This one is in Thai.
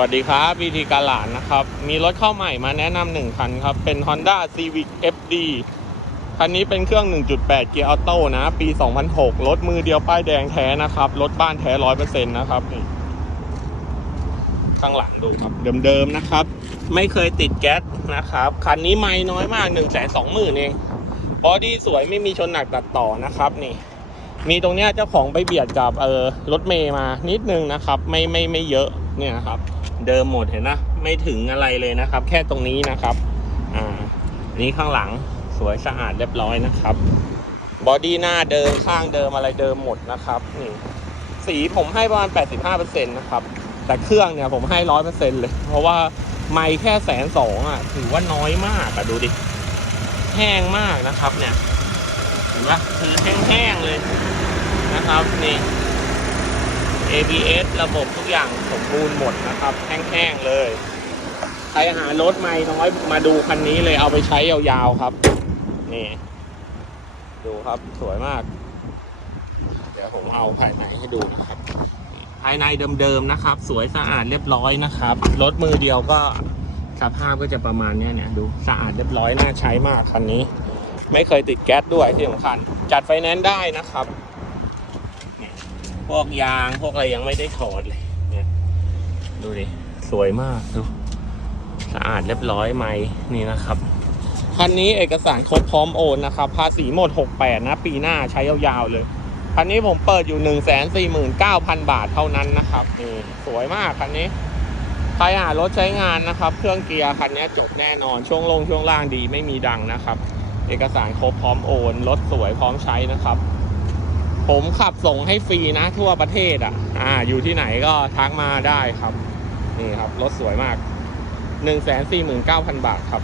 สวัสดีครับวีทีการหลานนะครับ มีรถเข้าใหม่มาแนะนำหนึ่งคันครับ เป็น Honda Civic FD คันนี้เป็นเครื่อง 1.8 เกียร์ออโต้นะ ปี 2006 รถมือเดียวป้ายแดงแท้นะครับ รถบ้านแท้ 100%นะครับ ข้างหลังดูครับ เดิมๆนะครับ ไม่เคยติดแก๊สนะครับ คันนี้ไม่น้อยมาก 1 2 0 0 0 0 เอง บอดี้สวยไม่มีชนหนักตัดต่อนะครับนี่ มีตรงเนี้ยเจ้าของไปเบียดกับเออรถเมย์มานิดนึงนะครับ ไม่ไม่ไม่เยอะเนี่ยครับ เดิมหมดเห็นนะ ไม่ถึงอะไรเลยนะครับ แค่ตรงนี้นะครับ อ่าอันนี้ข้างหลังสวยสะอาดเรียบร้อยนะครับ บอดี้หน้าเดิมข้างเดิมอะไรเดิมหมดนะครับนี่สีผมให้ประมาณ 85%นะครับ แต่เครื่องเนี่ยผมให้ 100%เลย เพราะว่าไม่แค่แสนสองอะ ถือว่าน้อยมากอะดูดิ แห้งมากนะครับเนี่ย เห็นปะคือแห้งๆเลยนะครับนี่ ABS ระบบทุกอย่างสมบูรณ์หมดนะครับ แห้งๆเลย ใครหารถไม่น้อยมาดูคันนี้เลยเอาไปใช้ยาวๆครับ นี่ ดูครับสวยมาก เดี๋ยวผมเอาภายในให้ดูนะครับ ภายในเดิมๆนะครับ สวยสะอาดเรียบร้อยนะครับ รถมือเดียวก็สภาพก็จะประมาณนี้เนี่ยดูสะอาดเรียบร้อยน่าใช้มากคันนี้ ไม่เคยติดแก๊สด้วยที่สำคัญ จัดไฟแนนซ์ได้นะครับ พวกยางพวกอะไรยังไม่ได้ถอดเลยเนี่ยดูดิ สวยมากดูสะอาดเรียบร้อยไหมนี่นะครับคันนี้เอกสารครบพร้อมโอนนะครับภาษีหมด 68 นะ ปีหน้าใช้ยาวๆเลยคันนี้ผมเปิดอยู่ 149,000 บาทเท่านั้นนะครับนี่สวยมากคันนี้ใครหารถใช้งานนะครับ เครื่องเกียร์คันนี้จบแน่นอนช่วงลงช่วงล่างดีไม่มีดังนะครับ เอกสารครบพร้อมโอนรถสวยพร้อมใช้นะครับ ผมขับส่งให้ฟรีนะทั่วประเทศอะ อ่า อยู่ที่ไหนก็ทักมาได้ครับ นี่ครับ รถสวยมาก 149,000 บาทครับ